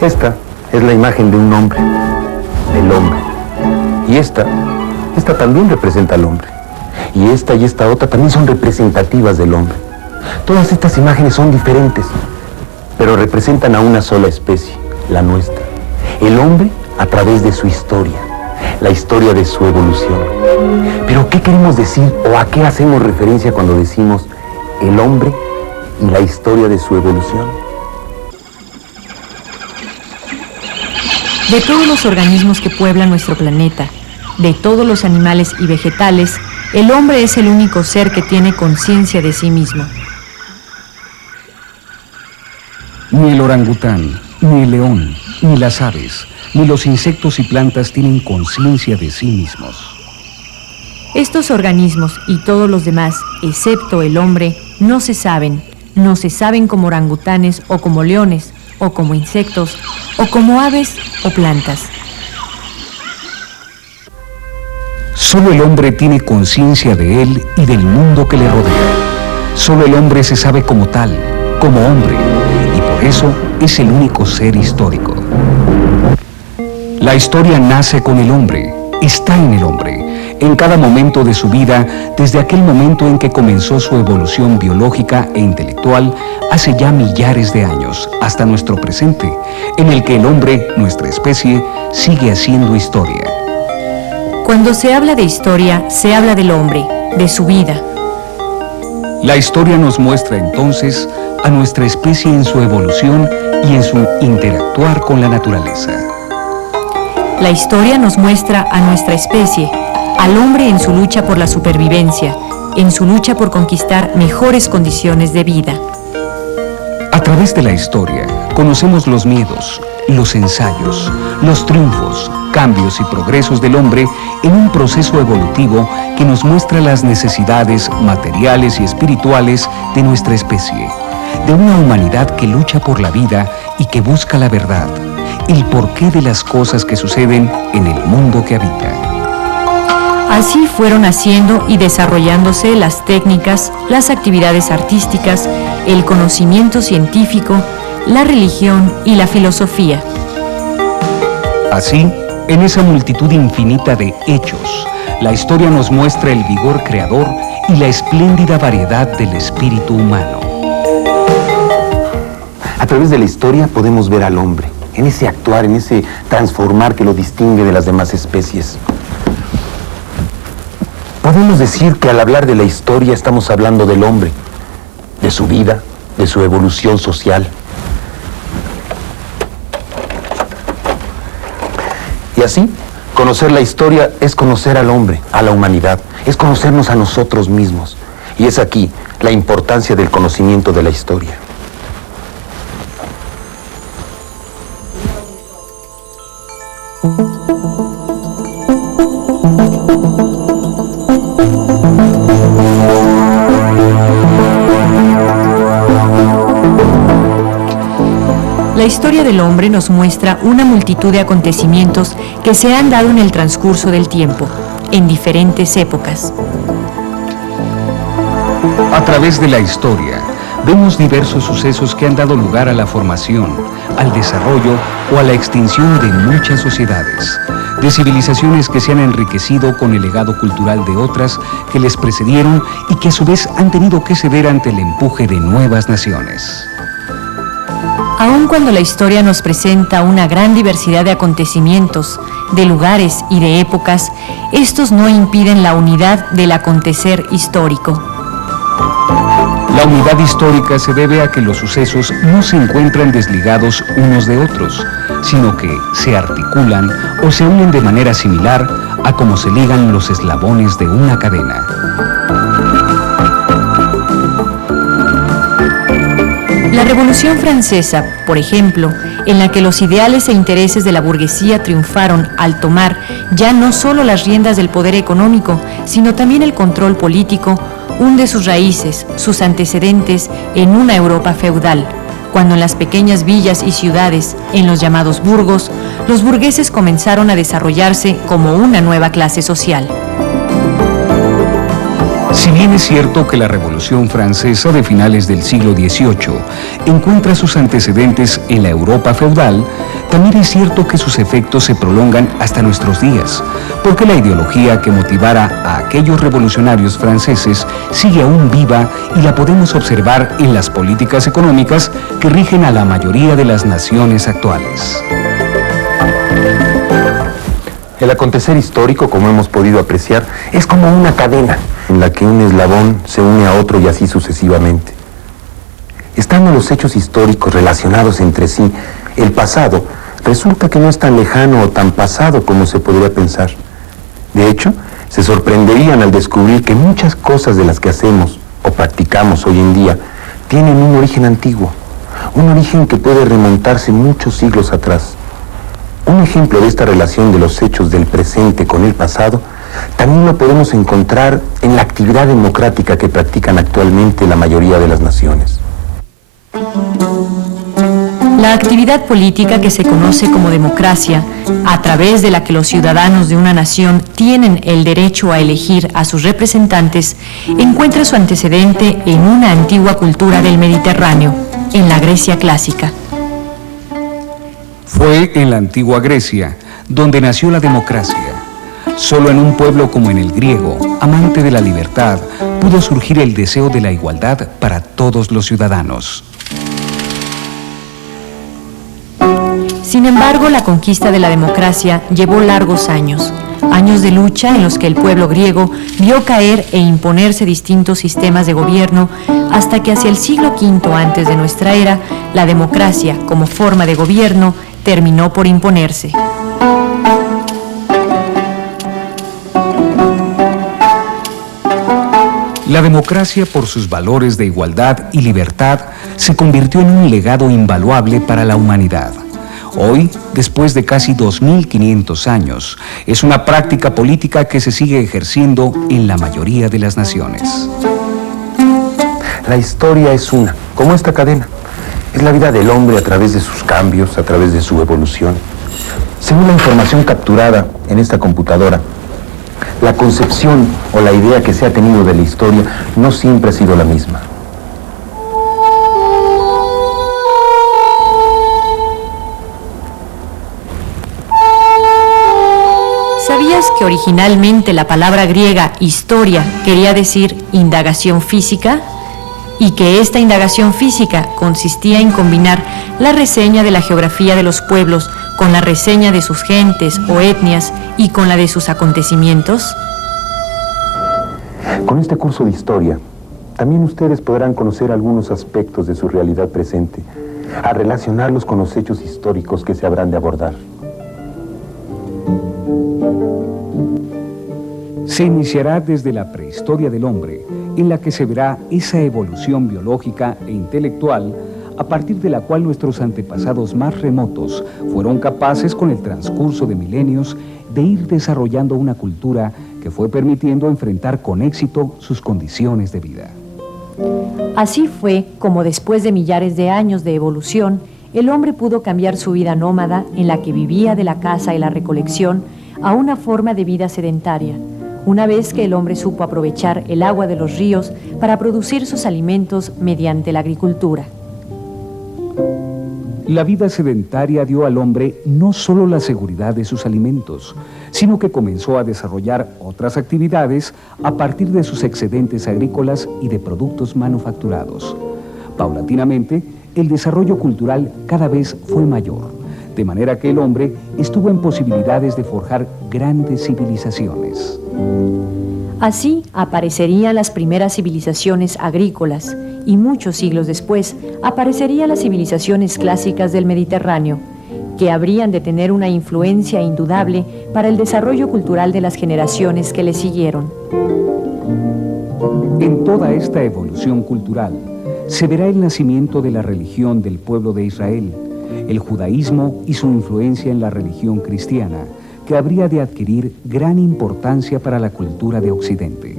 Esta es la imagen de un hombre, del hombre. Y esta también representa al hombre. Y esta otra también son representativas del hombre. Todas estas imágenes son diferentes, pero representan a una sola especie, la nuestra. El hombre a través de su historia, la historia de su evolución. Pero ¿qué queremos decir o a qué hacemos referencia cuando decimos el hombre y la historia de su evolución? De todos los organismos que pueblan nuestro planeta, de todos los animales y vegetales, el hombre es el único ser que tiene conciencia de sí mismo. Ni el orangután, ni el león, ni las aves, ni los insectos y plantas tienen conciencia de sí mismos. Estos organismos y todos los demás, excepto el hombre, no se saben como orangutanes o como leones, o como insectos, o como aves o plantas. Solo el hombre tiene conciencia de él y del mundo que le rodea. Solo el hombre se sabe como tal, como hombre, y por eso es el único ser histórico. La historia nace con el hombre, está en el hombre, en cada momento de su vida, desde aquel momento en que comenzó su evolución biológica e intelectual, hace ya millares de años, hasta nuestro presente, en el que el hombre, nuestra especie, sigue haciendo historia. Cuando se habla de historia, se habla del hombre, de su vida. La historia nos muestra entonces a nuestra especie en su evolución y en su interactuar con la naturaleza. La historia nos muestra a nuestra especie, al hombre en su lucha por la supervivencia, en su lucha por conquistar mejores condiciones de vida. A través de la historia, conocemos los miedos, los ensayos, los triunfos, cambios y progresos del hombre en un proceso evolutivo que nos muestra las necesidades materiales y espirituales de nuestra especie, de una humanidad que lucha por la vida y que busca la verdad, el porqué de las cosas que suceden en el mundo que habita. Así fueron haciendo y desarrollándose las técnicas, las actividades artísticas, el conocimiento científico, la religión y la filosofía. Así, en esa multitud infinita de hechos, la historia nos muestra el vigor creador y la espléndida variedad del espíritu humano. A través de la historia podemos ver al hombre, en ese actuar, en ese transformar que lo distingue de las demás especies. Podemos decir que al hablar de la historia estamos hablando del hombre, de su vida, de su evolución social. Y así, conocer la historia es conocer al hombre, a la humanidad, es conocernos a nosotros mismos. Y es aquí la importancia del conocimiento de la historia. La historia del hombre nos muestra una multitud de acontecimientos que se han dado en el transcurso del tiempo, en diferentes épocas. A través de la historia, vemos diversos sucesos que han dado lugar a la formación, al desarrollo o a la extinción de muchas sociedades, de civilizaciones que se han enriquecido con el legado cultural de otras que les precedieron y que a su vez han tenido que ceder ante el empuje de nuevas naciones. Aun cuando la historia nos presenta una gran diversidad de acontecimientos, de lugares y de épocas, estos no impiden la unidad del acontecer histórico. La unidad histórica se debe a que los sucesos no se encuentran desligados unos de otros, sino que se articulan o se unen de manera similar a como se ligan los eslabones de una cadena. La Revolución Francesa, por ejemplo, en la que los ideales e intereses de la burguesía triunfaron al tomar ya no solo las riendas del poder económico, sino también el control político, hunde sus raíces, sus antecedentes en una Europa feudal, cuando en las pequeñas villas y ciudades, en los llamados burgos, los burgueses comenzaron a desarrollarse como una nueva clase social. Si bien es cierto que la Revolución Francesa de finales del siglo XVIII encuentra sus antecedentes en la Europa feudal, también es cierto que sus efectos se prolongan hasta nuestros días, porque la ideología que motivara a aquellos revolucionarios franceses sigue aún viva y la podemos observar en las políticas económicas que rigen a la mayoría de las naciones actuales. El acontecer histórico, como hemos podido apreciar, es como una cadena en la que un eslabón se une a otro y así sucesivamente. Estando los hechos históricos relacionados entre sí, el pasado resulta que no es tan lejano o tan pasado como se podría pensar. De hecho, se sorprenderían al descubrir que muchas cosas de las que hacemos o practicamos hoy en día tienen un origen antiguo, un origen que puede remontarse muchos siglos atrás. Un ejemplo de esta relación de los hechos del presente con el pasado también lo podemos encontrar en la actividad democrática que practican actualmente la mayoría de las naciones. La actividad política que se conoce como democracia, a través de la que los ciudadanos de una nación tienen el derecho a elegir a sus representantes, encuentra su antecedente en una antigua cultura del Mediterráneo, en la Grecia clásica. Fue en la antigua Grecia donde nació la democracia. Solo en un pueblo como en el griego, amante de la libertad, pudo surgir el deseo de la igualdad para todos los ciudadanos. Sin embargo, la conquista de la democracia llevó largos años, años de lucha en los que el pueblo griego vio caer e imponerse distintos sistemas de gobierno, hasta que hacia el siglo V antes de nuestra era, la democracia como forma de gobierno terminó por imponerse. La democracia, por sus valores de igualdad y libertad, se convirtió en un legado invaluable para la humanidad. Hoy, después de casi 2500 años, es una práctica política que se sigue ejerciendo en la mayoría de las naciones. La historia es una, como esta cadena. Es la vida del hombre a través de sus cambios, a través de su evolución. Según la información capturada en esta computadora, la concepción o la idea que se ha tenido de la historia no siempre ha sido la misma. ¿Sabías que originalmente la palabra griega historia quería decir indagación física? Y que esta indagación física consistía en combinar la reseña de la geografía de los pueblos con la reseña de sus gentes o etnias y con la de sus acontecimientos. Con este curso de historia, también ustedes podrán conocer algunos aspectos de su realidad presente, a relacionarlos con los hechos históricos que se habrán de abordar. Se iniciará desde la prehistoria del hombre, en la que se verá esa evolución biológica e intelectual a partir de la cual nuestros antepasados más remotos fueron capaces, con el transcurso de milenios, de ir desarrollando una cultura que fue permitiendo enfrentar con éxito sus condiciones de vida. Así fue como después de millares de años de evolución, el hombre pudo cambiar su vida nómada, en la que vivía de la caza y la recolección, a una forma de vida sedentaria, una vez que el hombre supo aprovechar el agua de los ríos para producir sus alimentos mediante la agricultura. La vida sedentaria dio al hombre no solo la seguridad de sus alimentos, sino que comenzó a desarrollar otras actividades a partir de sus excedentes agrícolas y de productos manufacturados. Paulatinamente, el desarrollo cultural cada vez fue mayor, de manera que el hombre estuvo en posibilidades de forjar grandes civilizaciones. Así aparecerían las primeras civilizaciones agrícolas y muchos siglos después aparecerían las civilizaciones clásicas del Mediterráneo, que habrían de tener una influencia indudable para el desarrollo cultural de las generaciones que le siguieron. En toda esta evolución cultural se verá el nacimiento de la religión del pueblo de Israel, el judaísmo y su influencia en la religión cristiana, que habría de adquirir gran importancia para la cultura de Occidente.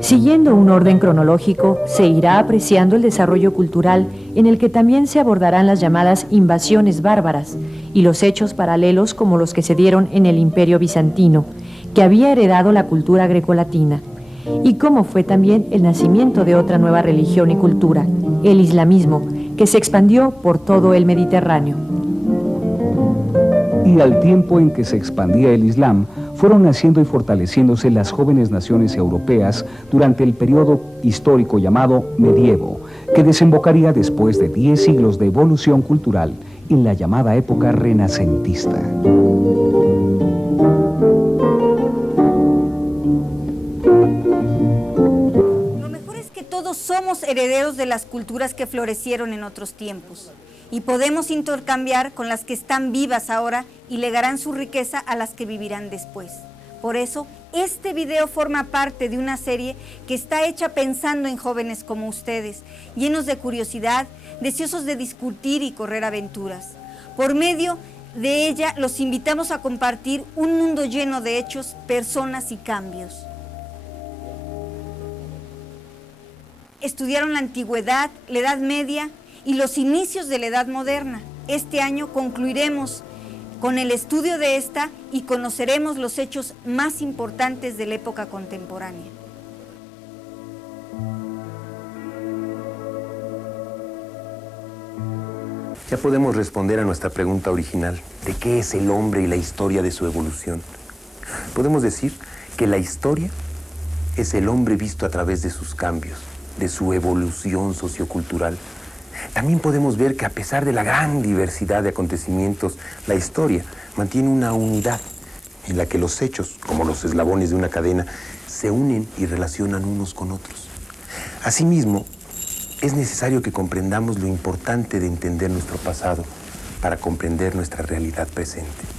Siguiendo un orden cronológico, se irá apreciando el desarrollo cultural en el que también se abordarán las llamadas invasiones bárbaras y los hechos paralelos como los que se dieron en el Imperio Bizantino, que había heredado la cultura grecolatina, y cómo fue también el nacimiento de otra nueva religión y cultura, el islamismo, que se expandió por todo el Mediterráneo. Y al tiempo en que se expandía el Islam, fueron naciendo y fortaleciéndose las jóvenes naciones europeas durante el periodo histórico llamado medievo, que desembocaría después de 10 siglos de evolución cultural en la llamada época renacentista. Lo mejor es que todos somos herederos de las culturas que florecieron en otros tiempos y podemos intercambiar con las que están vivas ahora y legarán su riqueza a las que vivirán después. Por eso, este video forma parte de una serie que está hecha pensando en jóvenes como ustedes, llenos de curiosidad, deseosos de discutir y correr aventuras. Por medio de ella, los invitamos a compartir un mundo lleno de hechos, personas y cambios. Estudiaron la antigüedad, la Edad Media y los inicios de la Edad Moderna. Este año concluiremos con el estudio de esta y conoceremos los hechos más importantes de la época contemporánea. Ya podemos responder a nuestra pregunta original, ¿de qué es el hombre y la historia de su evolución? Podemos decir que la historia es el hombre visto a través de sus cambios, de su evolución sociocultural. También podemos ver que a pesar de la gran diversidad de acontecimientos, la historia mantiene una unidad en la que los hechos, como los eslabones de una cadena, se unen y relacionan unos con otros. Asimismo, es necesario que comprendamos lo importante de entender nuestro pasado para comprender nuestra realidad presente.